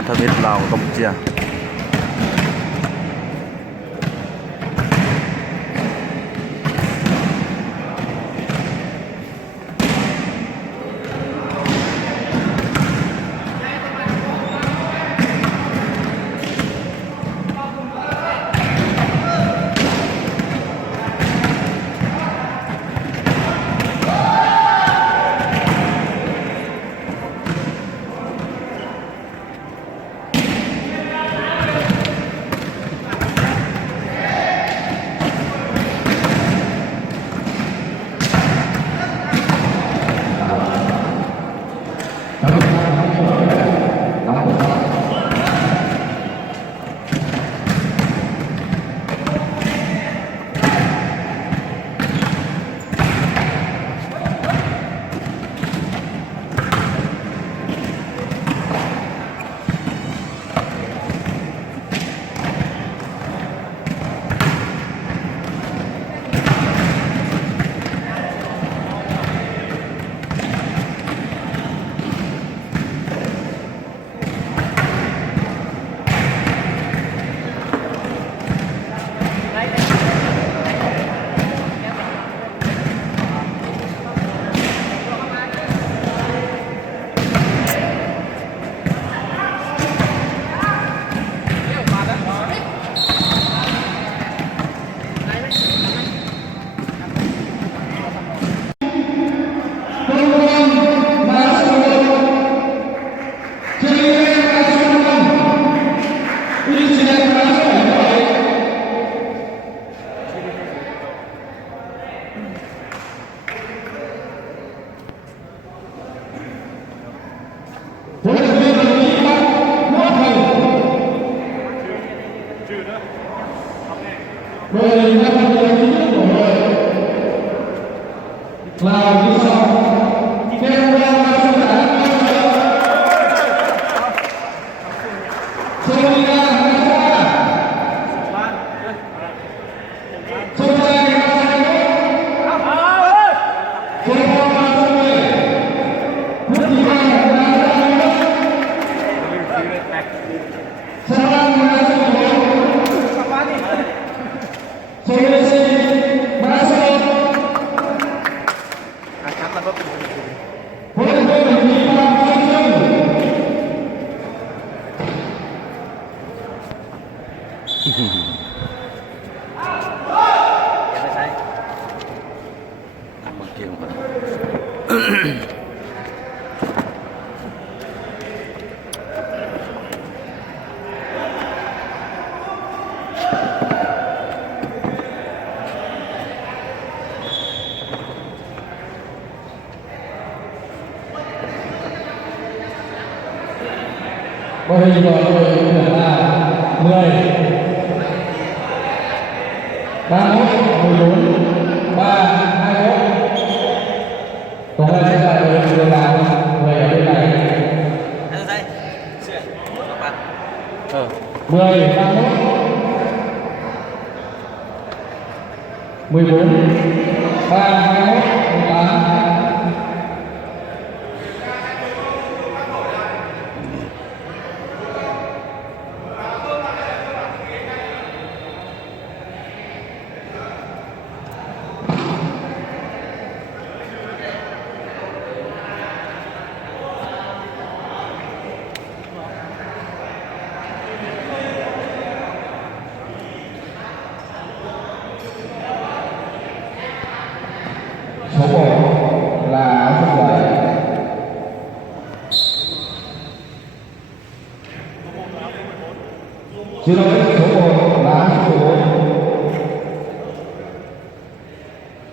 นัทมิตรลาวกัมพูชาบริจาคโดยเมื่อยบางคนมือหลุนบ้างให้รถตรงนั้นใช้ได้เลยเวลาเมื่อยไปไหนเมื่อยบางคนมือหลุนบ้างให้รถตรงนั้นXin lỗi số 1 là số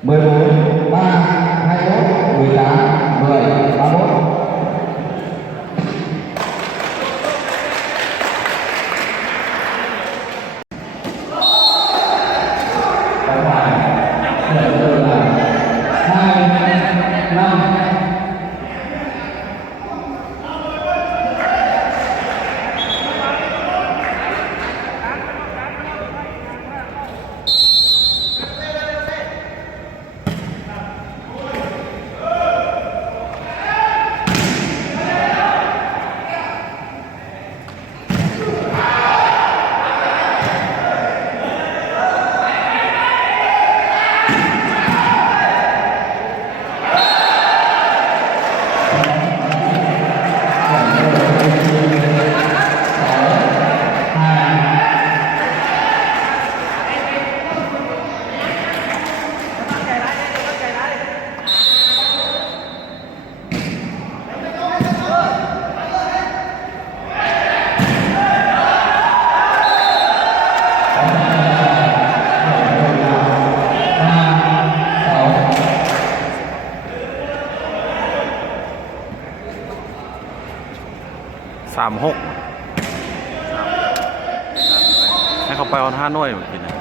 14 3 21 18 10 31. Bài hỏi để rồi là 2 5. เขาไปเอาท่าน้อยเมื่อกี้นะ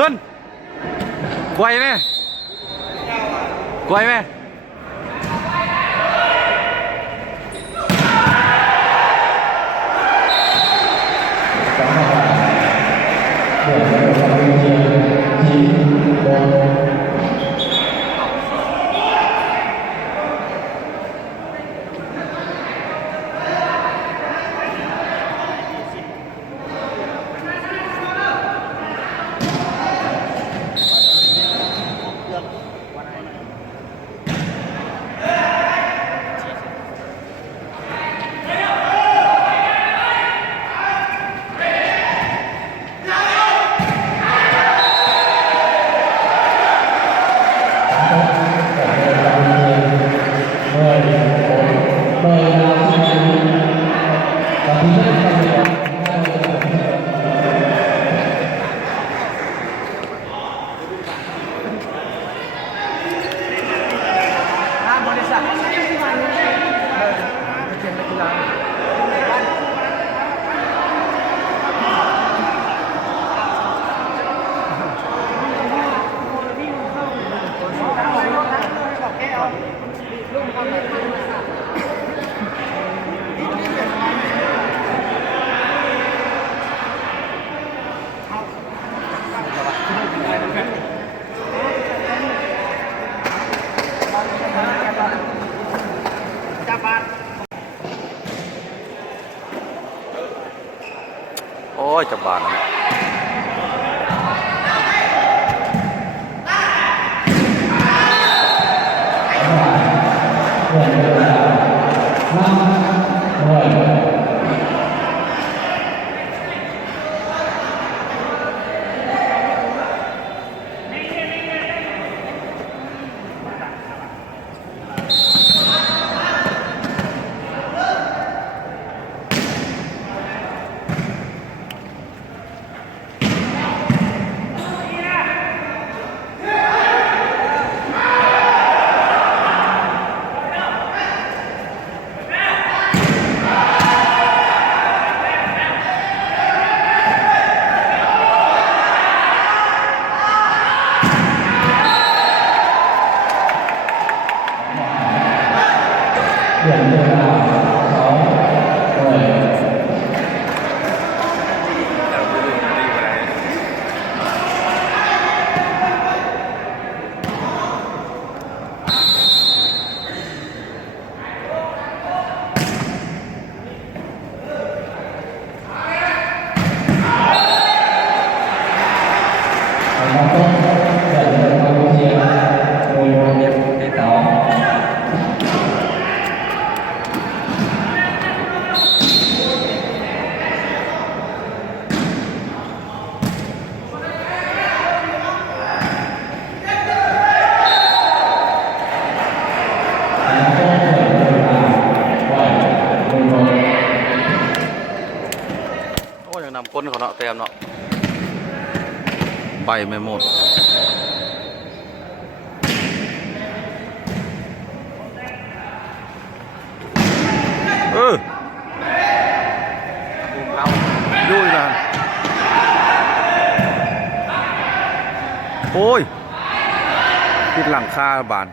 ต้นกวยไหมกวยไหมโอ้ยจะบานคนเขาเนาะเต็มเนาะใบไม่หมดยุ่ยนะ โอ้ยติดหลังคาบาน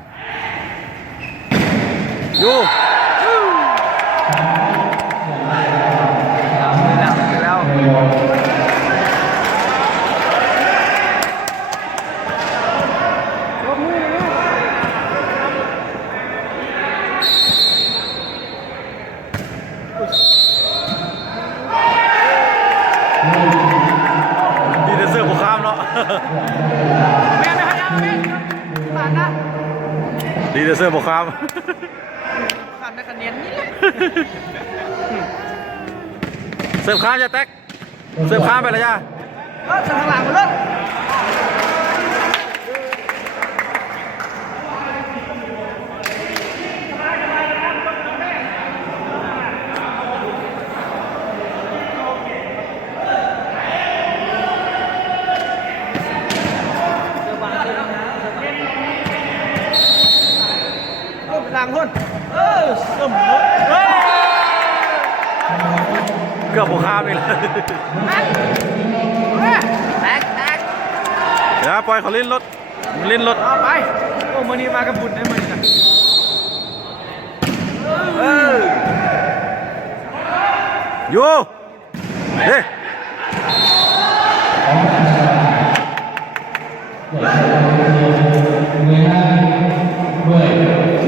อยู่แล้ว ดีแต่เสื้อผู้ข้ามเนาะแม่ไม่ให้ยังแม่ผ่านนะดีแต่เสื้อผู้ข้ามผ่านในคะแนนนี้แหละเสิร์ฟข้ามจะแตกเสิร์ฟข้ามไปเลยจ้าเสิร์ฟข้างหลังไปเลยหลังคนสมมติเกือบผู้ข้ามอีกเลยแตกเดี๋ยวปล่อยเขาลิ้นรถเอาไปโอ้มันนี่มากับบุญได้มันนะอยู่เฮ้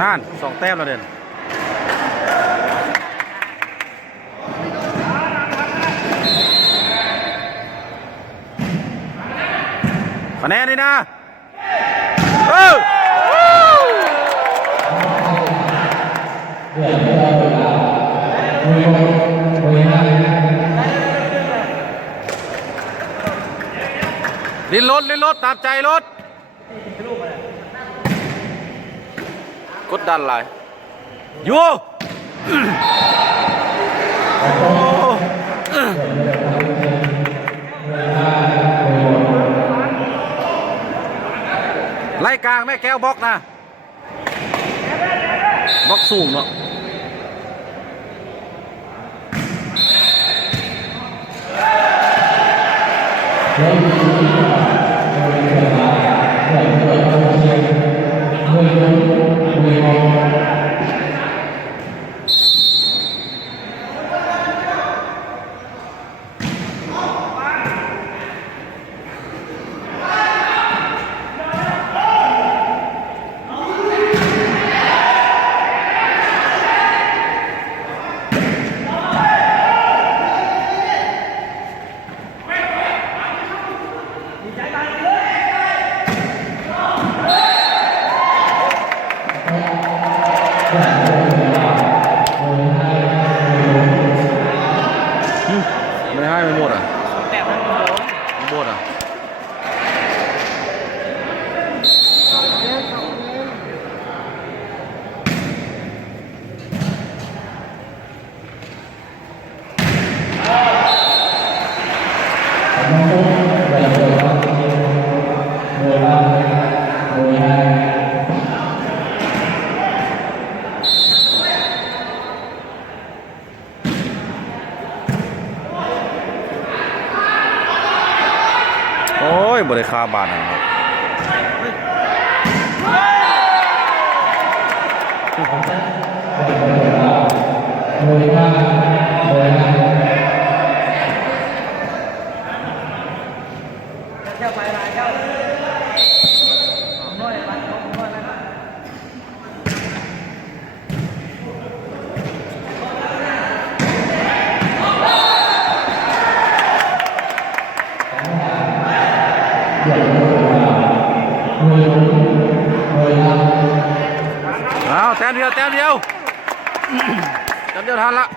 นั่น2 แต้มแล้วเด่นคะแนนนี่นะลิ้นรถตามใจรถกดดันหลายอยู่ไล่กลางแม่แก้วบล็อกนะบล็อกสูงเนาะไม่ให้ไม่หมดอ่ะแต่มันหมดอ่ะโอ้ยบริคาบานนะครับเอาแต้มเดียวทันละ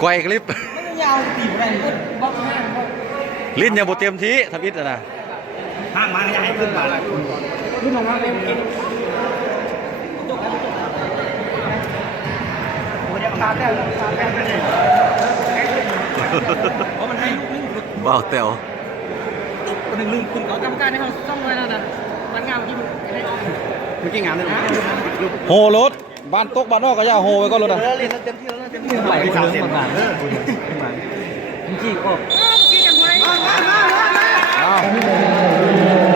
ไกวคลิป มันยาวตีไปเลยบล็อกห้างบล็อก ลิ้นยังบ่เต็มที่ทำอิดอะนะ ห้างมาอยากให้ขึ้นมาขึ้นลงมาเลยกินโอ้ยตาแต้วตาแต้วเลยเพราะมันให้ลูกนึง บ่าวแต๋ว คนหนึ่งลืมคุณกรรมการในห้องซ่อมไว้แล้วนะมันงามที่เมื่อกี้งามเลยนะ โหรถบ้านตกบ้านนอกก็อย่าโหไว้ก็รถอ่ะ เรียนเต็มที่แล้วเต็มที่ไหลที่30บาทเมื่อกี้ก็เมื่อกี้ยังไง อ้าว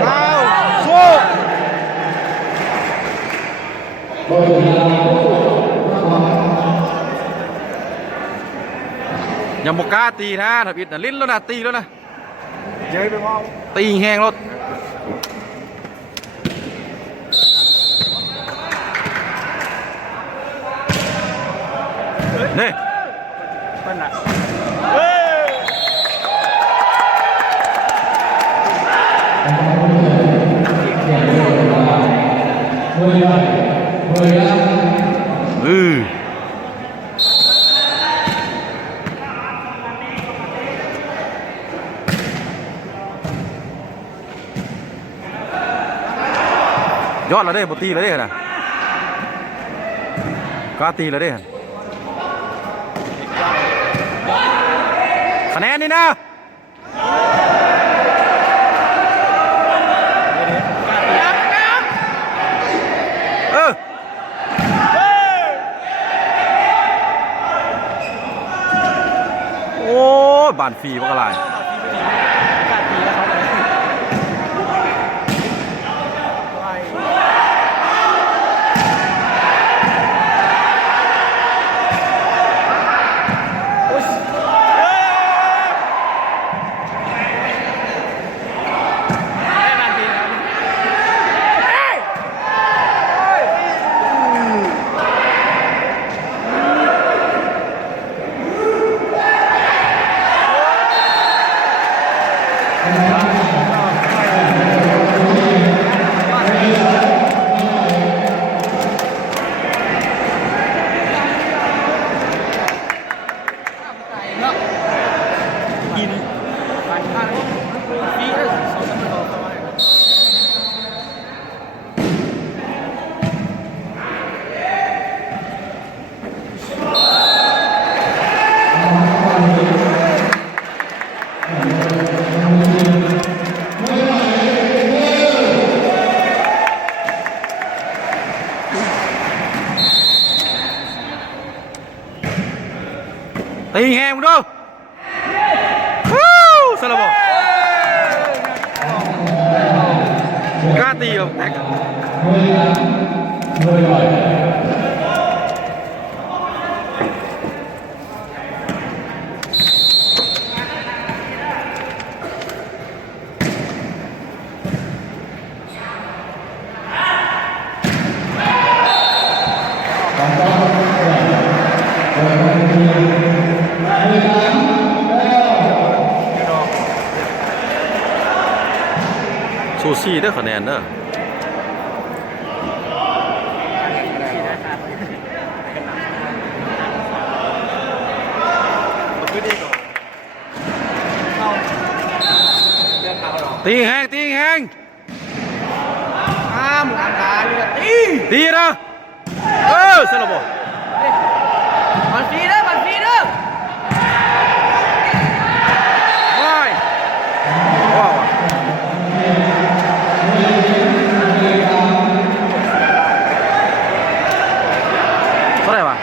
อ้าวสู้ โดยเวลา ยังบ่กล้าตีนะทำอิดน่ะลิ้นแล้วนะตีแล้วนะ เจ๊ไปมอง ตีแห้งรถนี่ มันอ่ะ อือ ยอดแล้วเด้บ่ตีแล้วเด้นะกล้าตีแล้วเด้คะแนนนี่นะเออโอ้ยบานฟรีมันก็ลาย การตีแล้วเขาเลยกินผ่านผ่านปีละ2-3ต่อเข้ามาตีแหงมึงดูฮู้สลับบ่กล้าตีแบบแตกซูซี่ได้คะแนนเด้อตีแหงตีแหง ห้ามอ่านตาอยู่ละตี ตีนะสลับบ่ มันฟรีเด้อมันฟรีเด้อ ว้ายว้าวอะเท่าไหร่วะ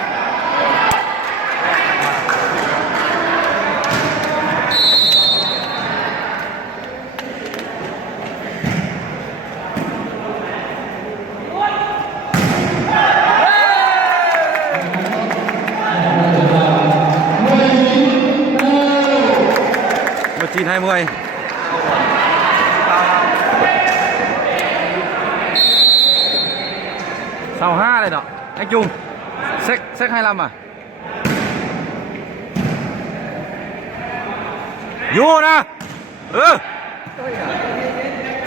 มาจีนให้มวย25เลยเนาะไอ้จุงเซ็กให้ลำอ่ะอยู่นะ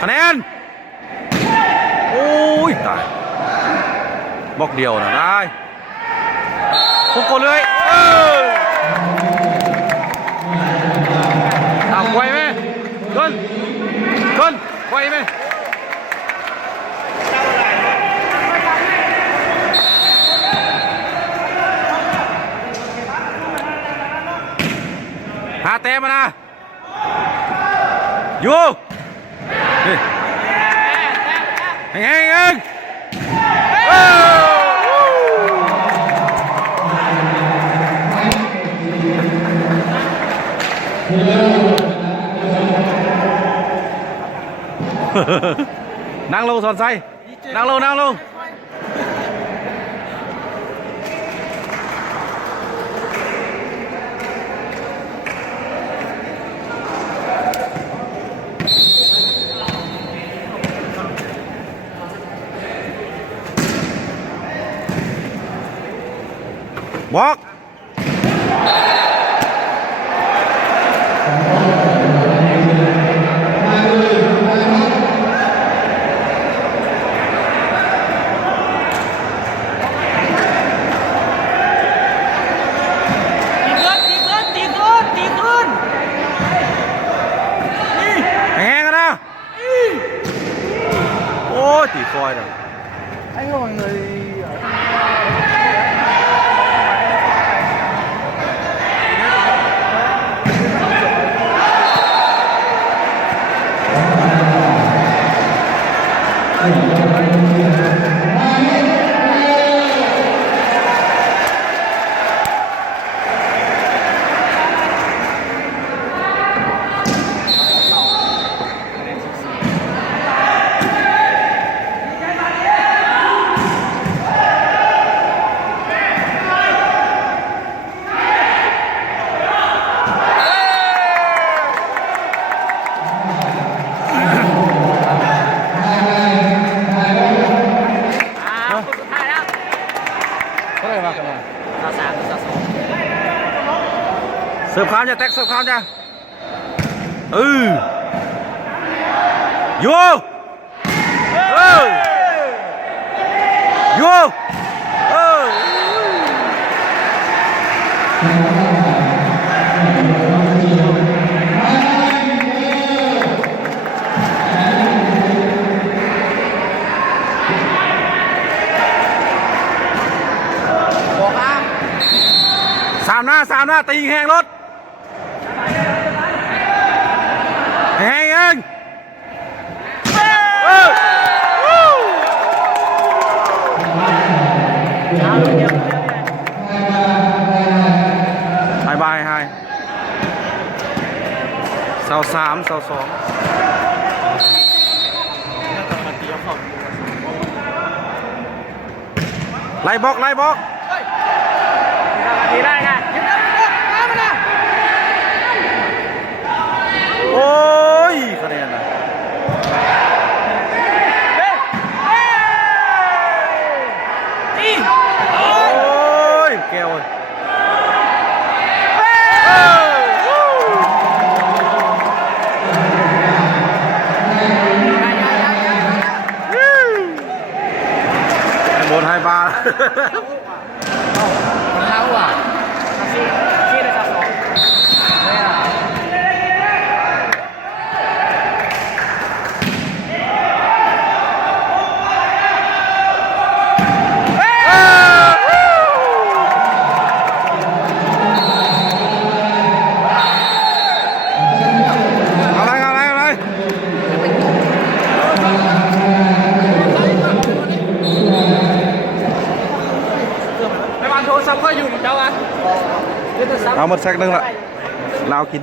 คะแนนโอ้ยตายบล็อกเดียวนะได้พวกกดเลย อีกไหมหาเต็มมานะอยู่เฮ้ยเฮ้ยนั่งลงสอนไซนั่งลงนั่งลงบอกแห้งกันนะโอ้ยตีคอยเลยไอ้งงเลยเสิร์ฟข้ามจะแตกเสิร์ฟข้ามจะโยโยสามหน้าตีแหงรถแหงเองบายเสาสามเสาสองไล่บล็อกดีได้ไงโอ้ยคะแนนนะโอ้ยแก้วบนไฮบาร์เท้าอ่ะชี้ได้สองเอาหมดแซกนึงละลาวกิน